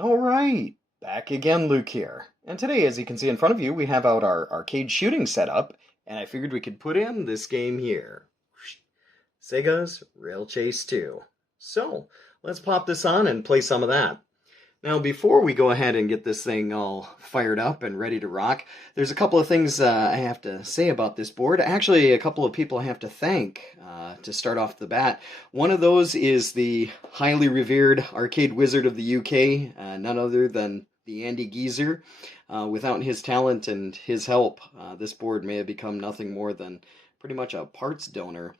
All right, back again, Luke here. And today, as you can see in front of you, we have out our arcade shooting setup, and I figured we could put in this game here. Sega's Rail Chase 2. So, let's pop this on and play some of that. Now, before we go ahead and get this thing all fired up and ready to rock, there's a couple of things I have to say about this board. Actually, a couple of people I have to thank to start off the bat. One of those is the highly revered arcade wizard of the UK, none other than the Andy Geezer. Without his talent and his help, this board may have become nothing more than pretty much a parts donor.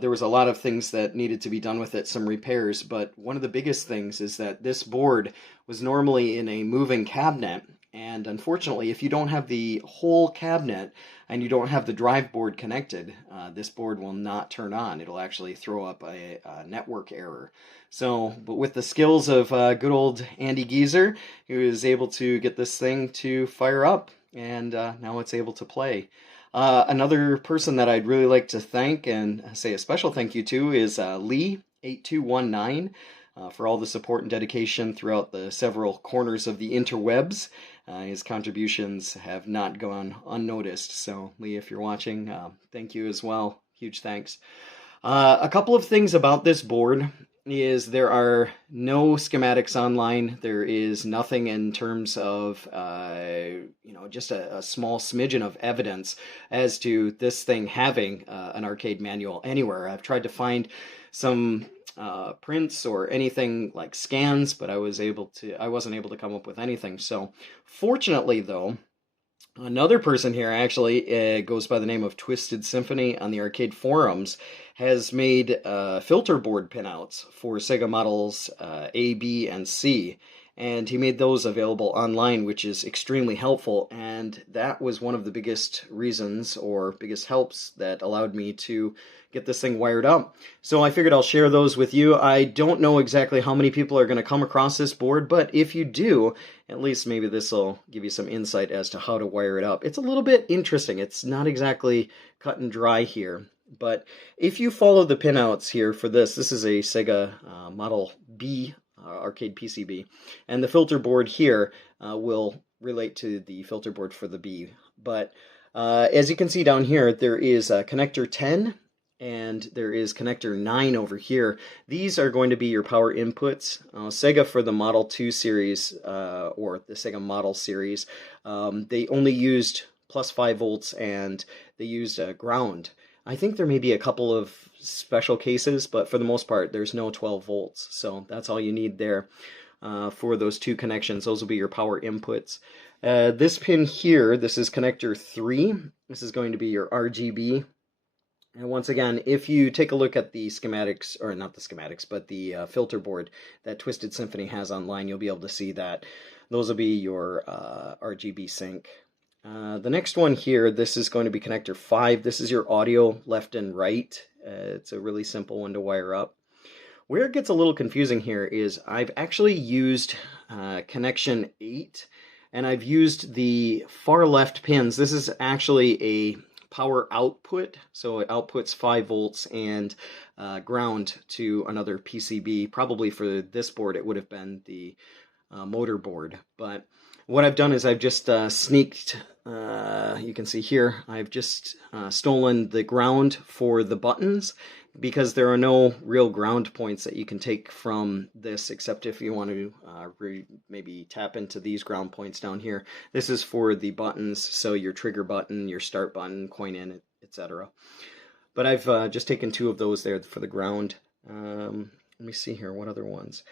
There was a lot of things that needed to be done with it, some repairs, but one of the biggest things is that this board was normally in a moving cabinet, and unfortunately, if you don't have the whole cabinet and you don't have the drive board connected, this board will not turn on. It'll actually throw up a network error. So, but with the skills of good old Andy Geezer, he was able to get this thing to fire up, and now it's able to play. Another person that I'd really like to thank and say a special thank you to is Lee8219 for all the support and dedication throughout the several corners of the interwebs. His contributions have not gone unnoticed. So, Lee, if you're watching, thank you as well. Huge thanks. A couple of things about this board is there are no schematics online. There is nothing in terms of, just a small smidgen of evidence as to this thing having an arcade manual anywhere. I've tried to find some prints or anything like scans, but I wasn't able to come up with anything. So, fortunately, though, another person here actually goes by the name of Twisted Symphony on the arcade forums has made filter board pinouts for Sega Models A, B, and C. And he made those available online, which is extremely helpful. And that was one of the biggest reasons or biggest helps that allowed me to get this thing wired up. So I figured I'll share those with you. I don't know exactly how many people are going to come across this board, but if you do, at least maybe this will give you some insight as to how to wire it up. It's a little bit interesting. It's not exactly cut and dry here. But if you follow the pinouts here for this is a Sega Model B arcade PCB, and the filter board here will relate to the filter board for the B. But as you can see down here, there is connector 10 and there is connector 9 over here. These are going to be your power inputs. Sega for the Model 2 series, or the Sega Model series, they only used plus 5 volts and they used ground. I think there may be a couple of special cases, but for the most part, there's no 12 volts. So that's all you need there for those two connections. Those will be your power inputs. This pin here, this is connector 3. This is going to be your RGB. And once again, if you take a look at the schematics, or not the schematics, but the filter board that Twisted Symphony has online, you'll be able to see that those will be your RGB sync. The next one here, this is going to be connector 5. This is your audio left and right. It's a really simple one to wire up. Where it gets a little confusing here is I've actually used connection 8, and I've used the far left pins. This is actually a power output, so it outputs 5 volts and ground to another PCB. Probably for this board it would have been the motor board, but what I've done is I've just sneaked, you can see here, I've just stolen the ground for the buttons because there are no real ground points that you can take from this except if you want to maybe tap into these ground points down here. This is for the buttons, so your trigger button, your start button, coin in, etc. But I've just taken 2 of those there for the ground. Let me see here, what other ones?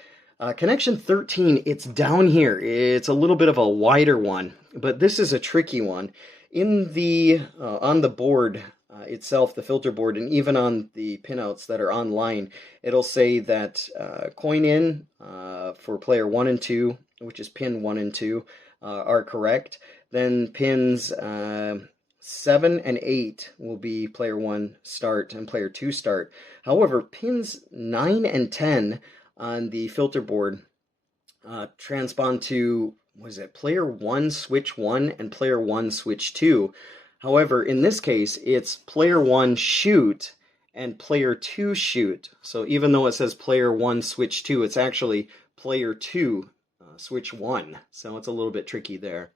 Connection 13, it's down here. It's a little bit of a wider one, but this is a tricky one. In the on the board itself, the filter board, and even on the pinouts that are online, it'll say that coin in for player 1 and 2, which is pin 1 and 2, are correct. Then pins 7 and 8 will be player 1 start and player 2 start. However, pins 9 and 10 on the filter board transpond to, player 1 switch 1 and player 1 switch 2. However, in this case, it's player 1 shoot and player 2 shoot. So even though it says player 1 switch 2, it's actually player 2 switch 1, so it's a little bit tricky there.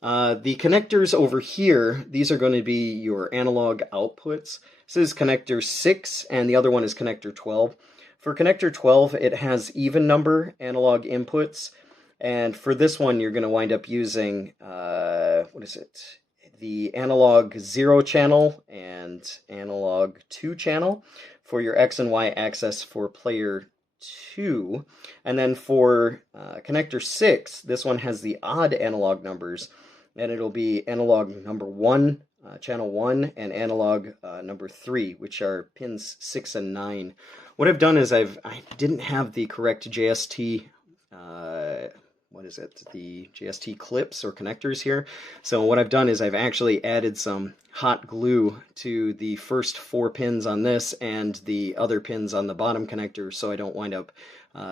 The connectors over here, these are going to be your analog outputs. This is connector 6, and the other one is connector 12. For connector 12, it has even number analog inputs, and for this one, you're going to wind up using, the analog 0 channel and analog 2 channel for your X and Y axis for player 2. And then for connector 6, this one has the odd analog numbers, and it'll be analog number 1, channel 1, and analog number 3, which are pins 6 and 9. What I've done is I didn't have the correct JST the JST clips or connectors here. So what I've done is I've actually added some hot glue to the first 4 pins on this and the other pins on the bottom connector, so I don't wind up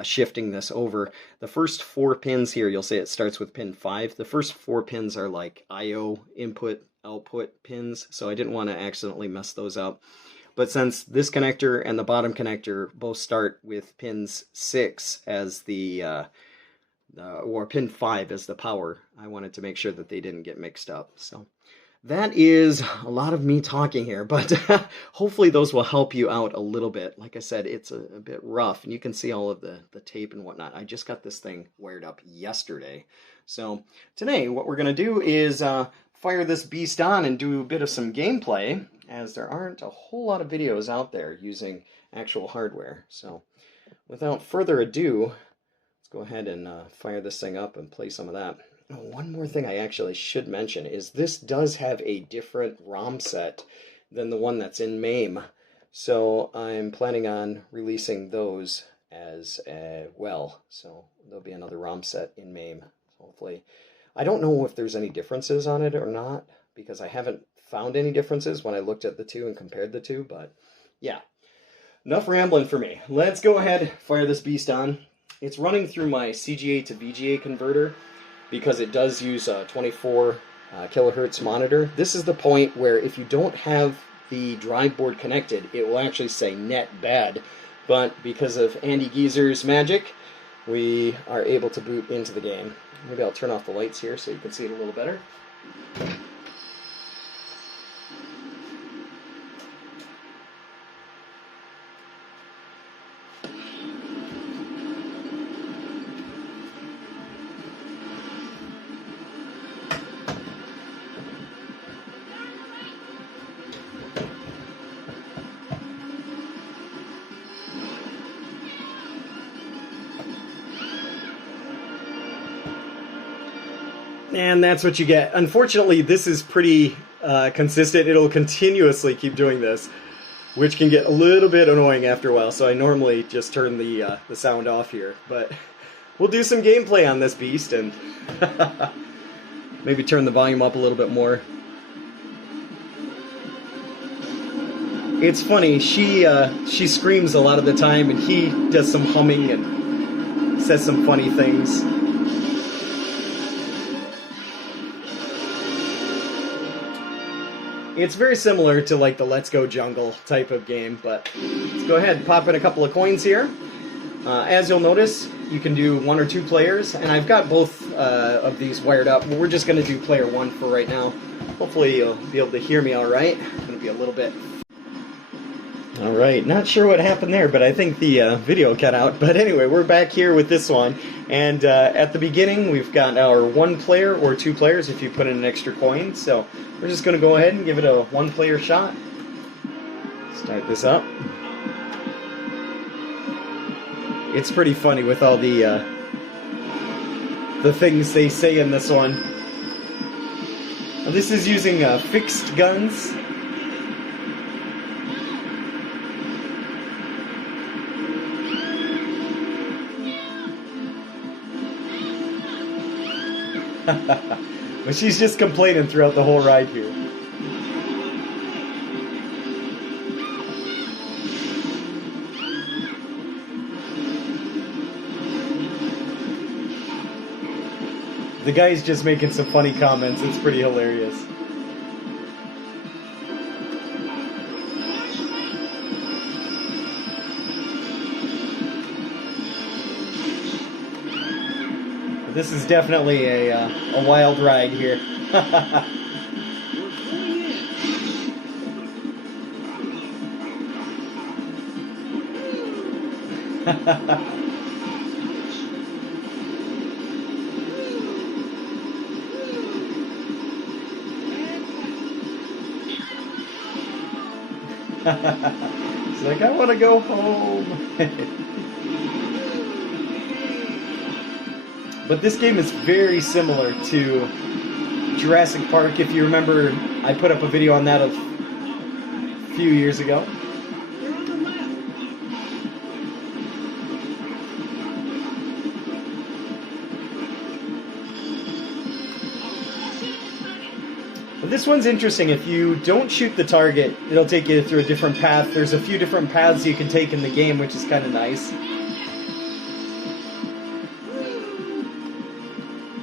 shifting this over. The first 4 pins here, you'll see it starts with pin 5. The first 4 pins are like I/O input output pins, so I didn't want to accidentally mess those up. But since this connector and the bottom connector both start with pins 6 as or pin 5 as the power, I wanted to make sure that they didn't get mixed up. So that is a lot of me talking here, but hopefully those will help you out a little bit. Like I said, it's a bit rough, and you can see all of the tape and whatnot. I just got this thing wired up yesterday. So today what we're going to do is fire this beast on and do a bit of some gameplay, as there aren't a whole lot of videos out there using actual hardware. So without further ado, let's go ahead and fire this thing up and play some of that. Oh, one more thing I actually should mention is this does have a different ROM set than the one that's in MAME. So I'm planning on releasing those as well. So there'll be another ROM set in MAME, hopefully. I don't know if there's any differences on it or not, because I haven't found any differences when I looked at the two and compared the two, but yeah. Enough rambling for me. Let's go ahead, fire this beast on. It's running through my CGA to VGA converter because it does use a 24 kilohertz monitor. This is the point where if you don't have the drive board connected, it will actually say net bad. But because of Andy Geezer's magic, we are able to boot into the game. Maybe I'll turn off the lights here so you can see it a little better. And that's what you get. Unfortunately, this is pretty consistent. It'll continuously keep doing this, which can get a little bit annoying after a while, so I normally just turn the sound off here. But we'll do some gameplay on this beast and maybe turn the volume up a little bit more. It's funny, she screams a lot of the time, and he does some humming and says some funny things. It's very similar to like the Let's Go Jungle type of game, but let's go ahead and pop in a couple of coins here. As you'll notice, you can do 1 or 2 players, and I've got both of these wired up, but we're just going to do player 1 for right now. Hopefully you'll be able to hear me all right. It's going to be a little bit... Alright, not sure what happened there, but I think the video cut out. But anyway, we're back here with this one, and at the beginning we've got our 1 player or 2 players if you put in an extra coin. So we're just going to go ahead and give it a 1-player shot. Start this up. It's pretty funny with all the things they say in this one. Now, this is using fixed guns. But she's just complaining throughout the whole ride here. The guy's just making some funny comments. It's pretty hilarious. This is definitely a wild ride here. It's like, I want to go home. But this game is very similar to Jurassic Park. If you remember, I put up a video on that a few years ago. But this one's interesting. If you don't shoot the target, it'll take you through a different path. There's a few different paths you can take in the game, which is kind of nice.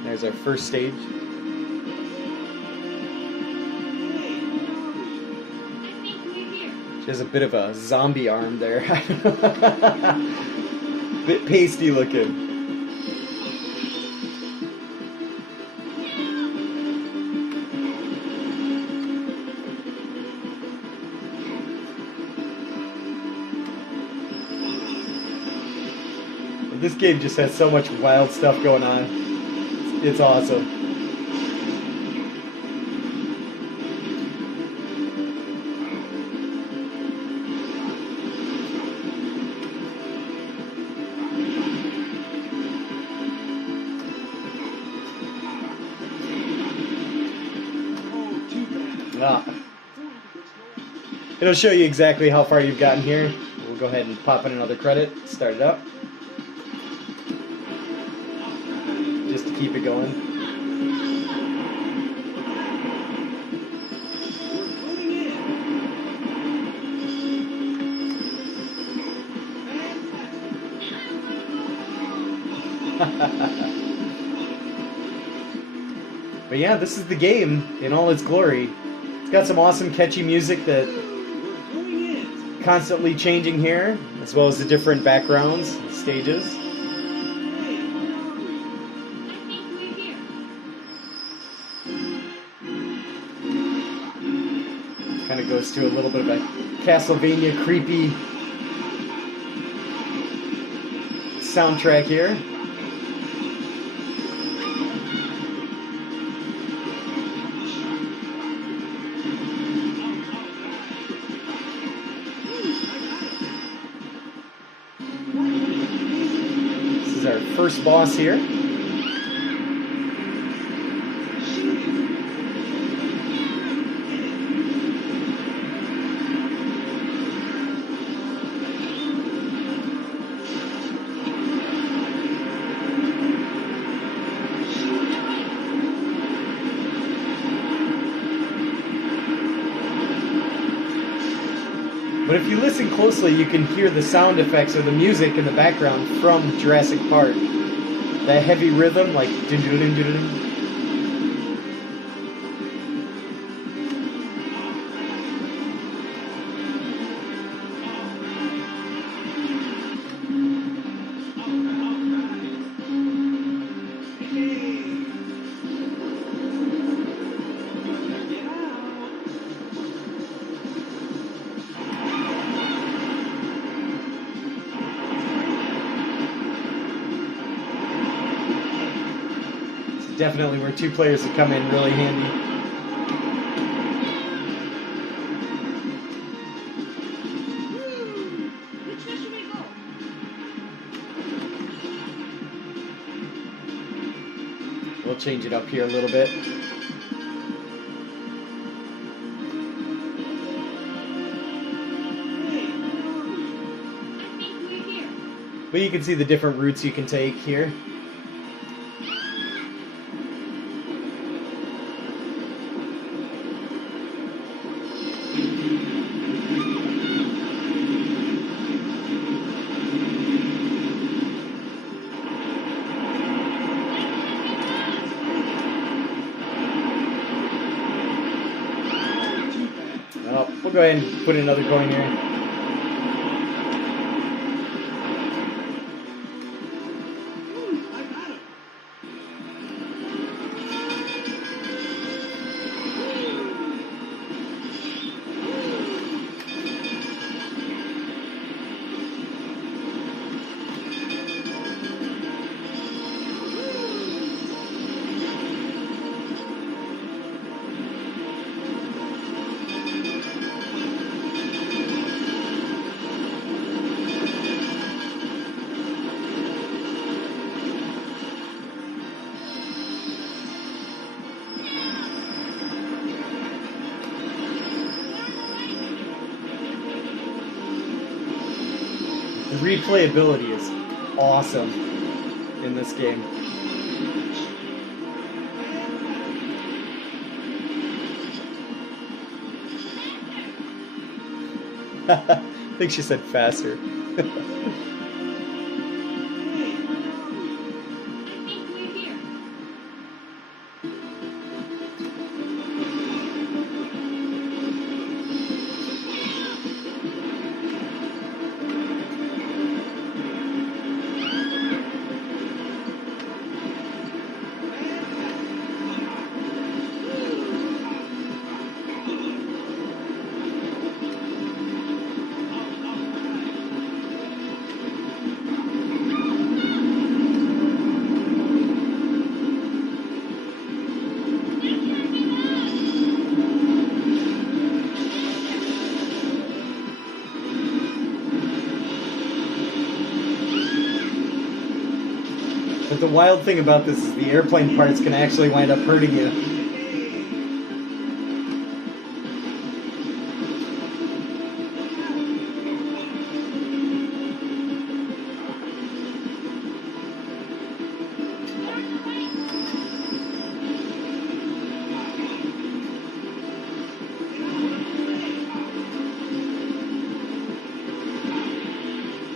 There's our first stage. She has a bit of a zombie arm there. Bit pasty looking. This game just has so much wild stuff going on. It's awesome. It'll show you exactly how far you've gotten here. We'll go ahead and pop in another credit, start it up. Just to keep it going. But yeah, this is the game in all its glory. It's got some awesome catchy music that constantly changing here, as well as the different backgrounds and stages. Kind of goes to a little bit of a Castlevania creepy soundtrack here. Our first boss here. But if you listen closely, you can hear the sound effects or the music in the background from Jurassic Park. That heavy rhythm, like dun dun dun dun dun. Definitely where two players would come in really handy. We'll change it up here a little bit. But you can see the different routes you can take here. We'll go ahead and put in another coin here. replayability is awesome in this game. I think she said faster. But the wild thing about this is the airplane parts can actually wind up hurting you.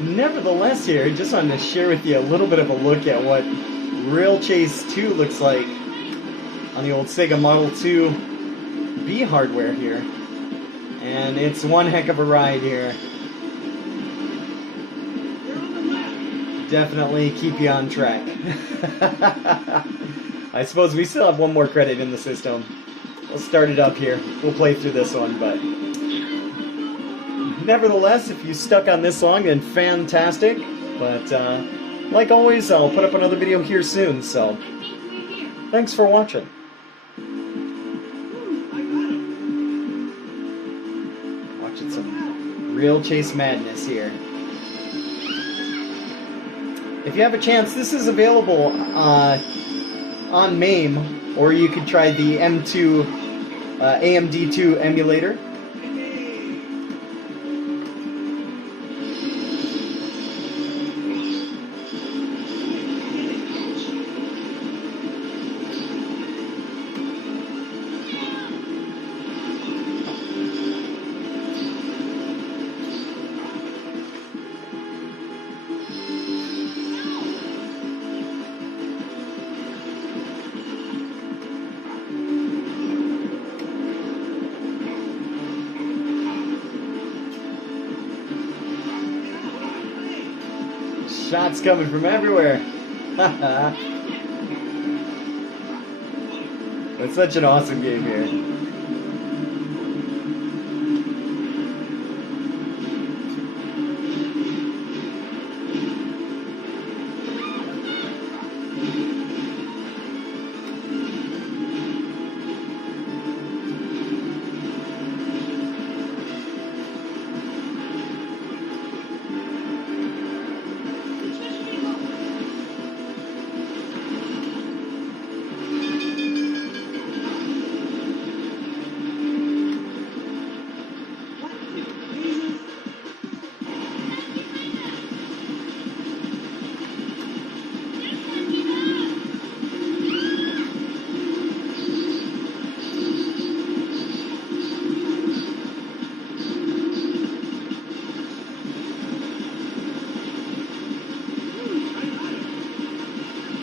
Nevertheless here, just wanted to share with you a little bit of a look at what Rail Chase 2 looks like on the old Sega Model 2B hardware here. And it's one heck of a ride here. Definitely keep you on track. I suppose we still have one more credit in the system. We'll start it up here. We'll play through this one, but nevertheless, if you stuck on this long, then fantastic. But like always, I'll put up another video here soon, so thanks for watching. Watching some Rail Chase madness here. If you have a chance, this is available on MAME, or you could try the M2 AMD2 emulator. Shots coming from everywhere. It's such an awesome game here.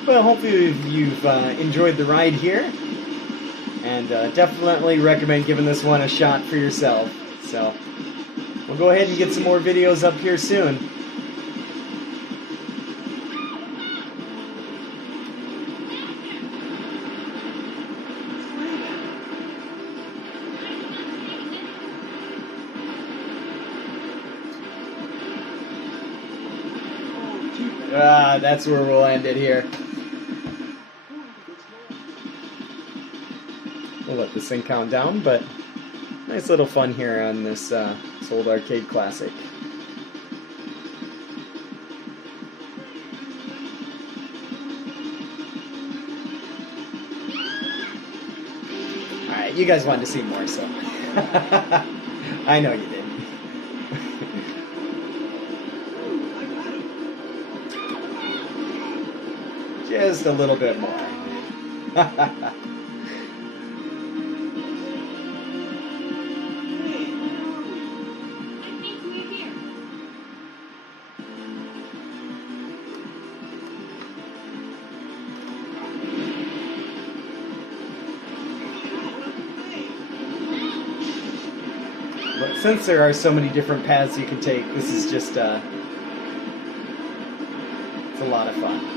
Well, hopefully you've enjoyed the ride here, and definitely recommend giving this one a shot for yourself. So, we'll go ahead and get some more videos up here soon. That's where we'll end it here. We'll let this thing count down, but nice little fun here on this old arcade classic. Alright, you guys wanted to see more, so I know you did. Just a little bit more. But since there are so many different paths you can take, this is just it's a lot of fun.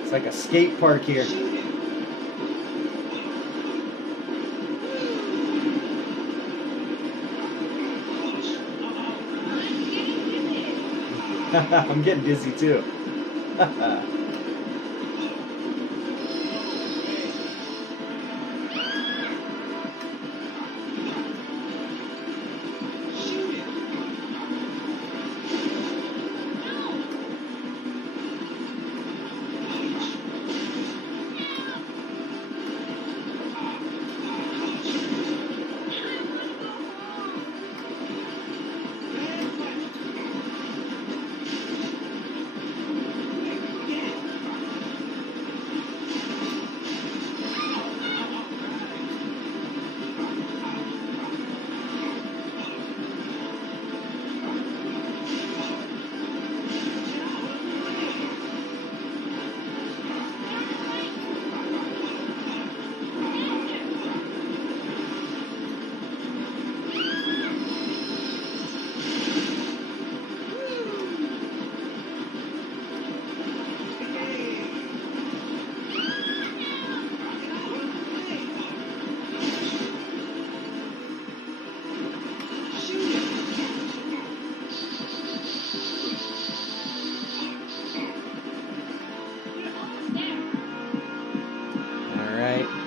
It's like a skate park here. I'm getting dizzy too.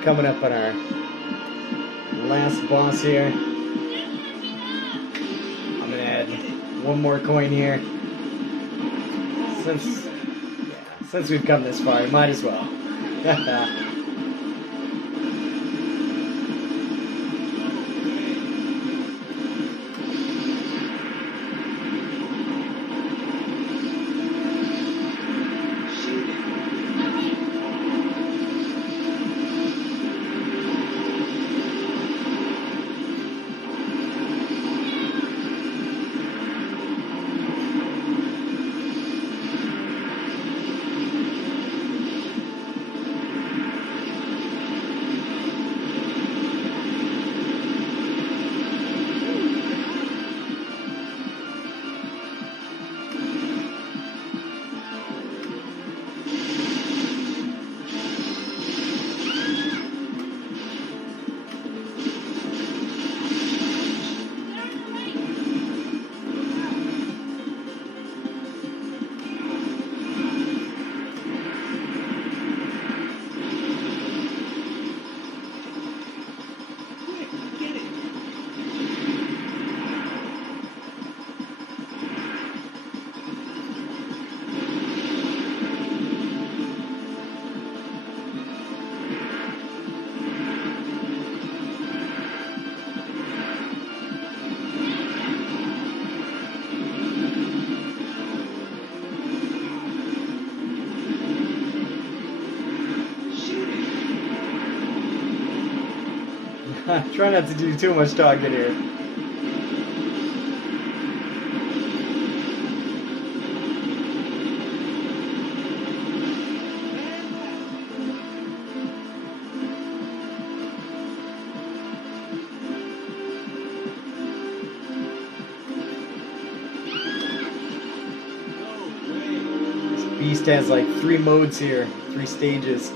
Coming up on our last boss here. I'm gonna add one more coin here. Since we've come this far, might as well. Try not to do too much talking here. This beast has like 3 modes here, 3 stages.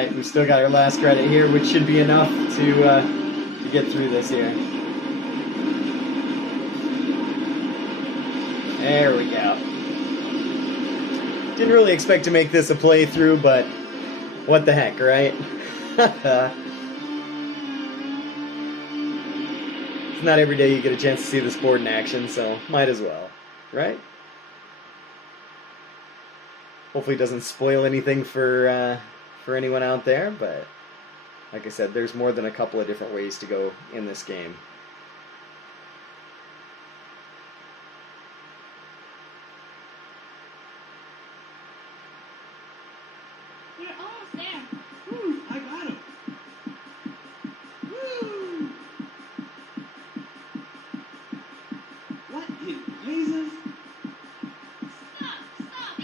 Alright, we've still got our last credit here, which should be enough to get through this here. There we go. Didn't really expect to make this a playthrough, but what the heck, right? It's not every day you get a chance to see this board in action, so might as well, right? Hopefully it doesn't spoil anything for anyone out there, but like I said, there's more than a couple of different ways to go in this game. We're almost there. Woo, I got him. Woo! What in blazes? Stop! Stop!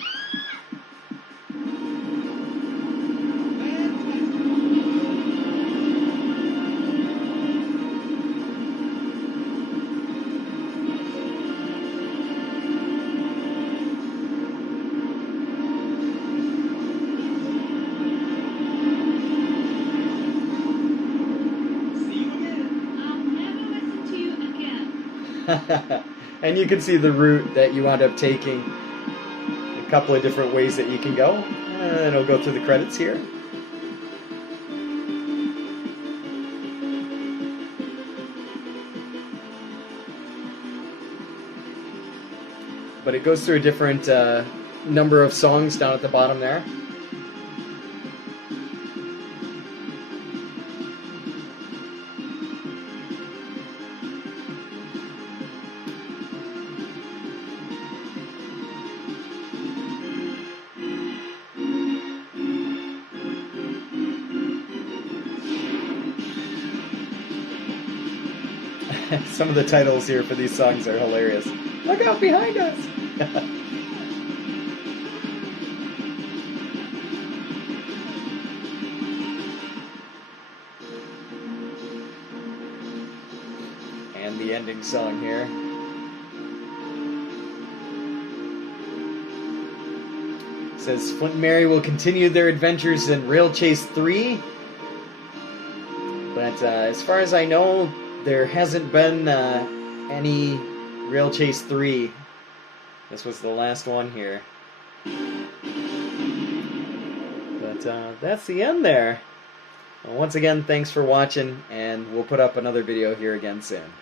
And you can see the route that you wound up taking. A couple of different ways that you can go. And it'll go through the credits here. But it goes through a different number of songs down at the bottom there. Some of the titles here for these songs are hilarious. Look out behind us! And the ending song here. It says Flint and Mary will continue their adventures in Rail Chase 3. But as far as I know, there hasn't been any Rail Chase 3. This was the last one here. But that's the end there. Well, once again, thanks for watching, and we'll put up another video here again soon.